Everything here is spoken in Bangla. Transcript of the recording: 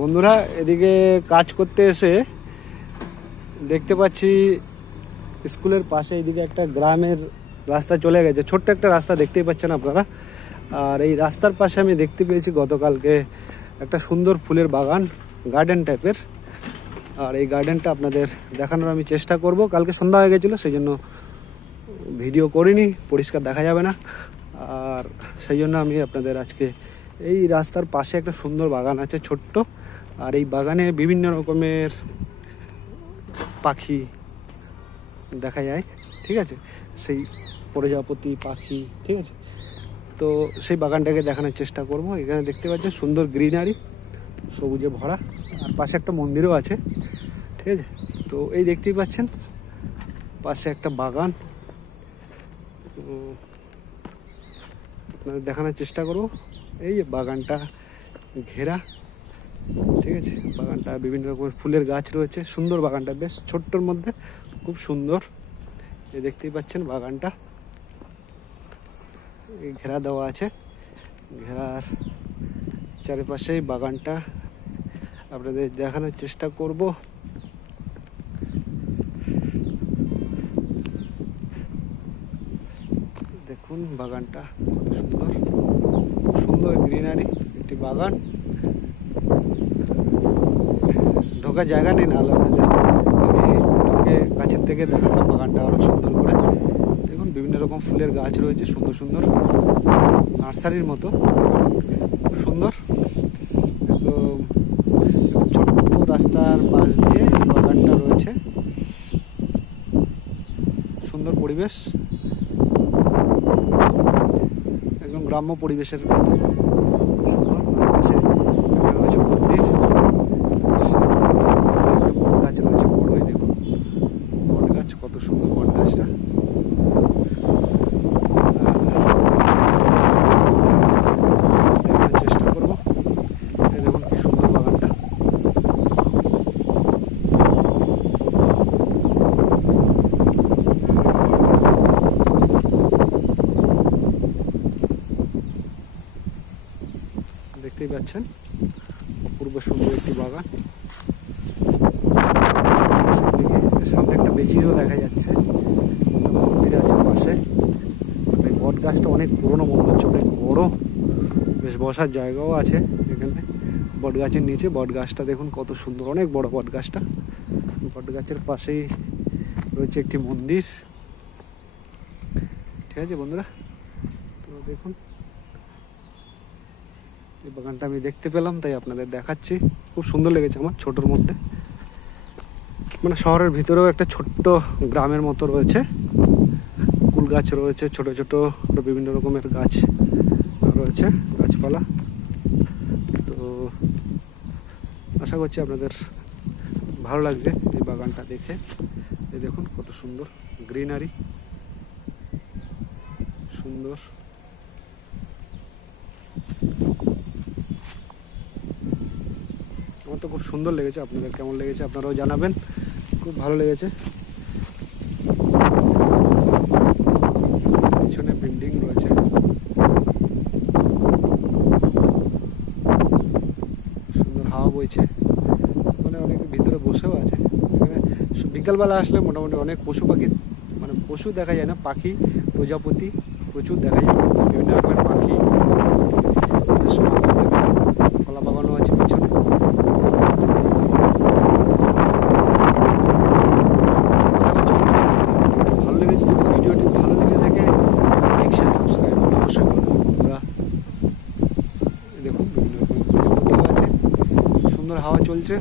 বন্ধুরা, এদিকে কাজ করতে এসে দেখতে পাচ্ছি স্কুলের পাশে এদিকে একটা গ্রামের রাস্তা চলে গেছে। ছোট্ট একটা রাস্তা দেখতেই পাচ্ছেন আপনারা। আর এই রাস্তার পাশে আমি দেখতে পেয়েছি গতকালকে একটা সুন্দর ফুলের বাগান গার্ডেন টাইপের আর এই গার্ডেনটা আপনাদের দেখানোর আমি চেষ্টা করব। কালকে সন্ধ্যা হয়ে গেছিল, সেই জন্য ভিডিও করিনি, পরিষ্কার দেখা যাবে না। আর সেই জন্য আমি আপনাদের আজকে এই রাস্তার পাশে একটা সুন্দর বাগান আছে, ছোট্ট। আর এই বাগানে বিভিন্ন রকমের পাখি দেখা যায়, ঠিক আছে? সেই প্রজাপতি পাখি, ঠিক আছে? তো সেই বাগানটাকে দেখানোর চেষ্টা করব। এখানে দেখতে পাচ্ছেন সুন্দর গ্রিনারি, সবুজে ভরা, আর পাশে একটা মন্দিরও আছে, ঠিক আছে? তো এই দেখতেই পাচ্ছেন, পাশে একটা বাগান। দেখানোর চেষ্টা করব। এই যে বাগানটা ঘেরা ঠিক আছে? বাগানটা বিভিন্ন রকমের ফুলের গাছ রয়েছে, সুন্দর বাগানটা, বেশ ছোট্টর মধ্যে, খুব সুন্দর। দেখতেই পাচ্ছেন বাগানটা। ঘেরা দেওয়া আছে। ঘেরার চারিপাশেই বাগানটা। আপনাদের দেখানোর চেষ্টা করব। দেখুন বাগানটা কত সুন্দর। সুন্দর গ্রিনারি, একটি বাগান। ঢোকার জায়গা নেই না হলে আপনাদের আমি ঢুকে কাছের থেকে দেখাতাম বাগানটা আরও সুন্দর করে। দেখুন, বিভিন্ন রকম ফুলের গাছ রয়েছে, সুন্দর সুন্দর। নার্সারির মতো। সুন্দর। ছোট্ট রাস্তার পাশ দিয়ে বাগানটা রয়েছে। সুন্দর পরিবেশ। একদম গ্রাম্য পরিবেশের মতো সুন্দর পাশে রয়েছে মন্দির বট গাছ রয়েছে বড়ই দেখুন বট গাছ কত সুন্দর বট গাছটা দেখানোর চেষ্টা করব এই দেখুন কি সুন্দর বাগানটা দেখতেই পাচ্ছেন। অপূর্ব সুন্দর একটি বাগান। সামনে একটা বেজিরও দেখা যাচ্ছে। মন্দির আছে পাশে এই বট গাছটা অনেক পুরনো মনে হচ্ছে, অনেক বড়। বেশ বসার জায়গাও আছে এখানে। বট গাছের নিচে। বট গাছটা দেখুন কত সুন্দর, অনেক বড় বট গাছটা। বট গাছের পাশেই রয়েছে একটি মন্দির। ঠিক আছে বন্ধুরা? তো দেখুন এই বাগানটা আমি দেখতে পেলাম, তাই আপনাদের দেখাচ্ছি। খুব সুন্দর লেগেছে আমার ছোটোর মধ্যে। মানে শহরের ভিতরেও একটা ছোট্ট গ্রামের মতো রয়েছে। কুল গাছ রয়েছে, ছোট ছোট বিভিন্ন রকমের গাছ রয়েছে, গাছপালা। তো আশা করছি আপনাদের ভালো লাগবে এই বাগানটা দেখে। এই দেখুন কত সুন্দর গ্রিনারি। সুন্দর। তো খুব সুন্দর লেগেছে, আপনাদের কেমন লেগেছে আপনারাও জানাবেন। খুব ভালো লেগেছে। পিছনে বিল্ডিং রয়েছে। সুন্দর হাওয়া বইছে। মানে অনেক ভিতরে বসেও আছে। এখানে বিকালবেলা আসলে মোটামুটি অনেক পশু পাখি মানে পশু দেখা যায় না, পাখি, প্রজাপতি প্রচুর দেখা যায়। বিভিন্ন রকমের পাখি তাদের সময় কলা বাগানও আছে পিছনে ভালো লেগেছে যদি ভিডিওটি ভালো লেগে থাকে লাইক শেয়ার সাবস্ক্রাইব অবশ্যই করবেন বন্ধুরা এই দেখুন বিভিন্ন রকমের প্রজাপতিও আছে সুন্দর হাওয়া চলছে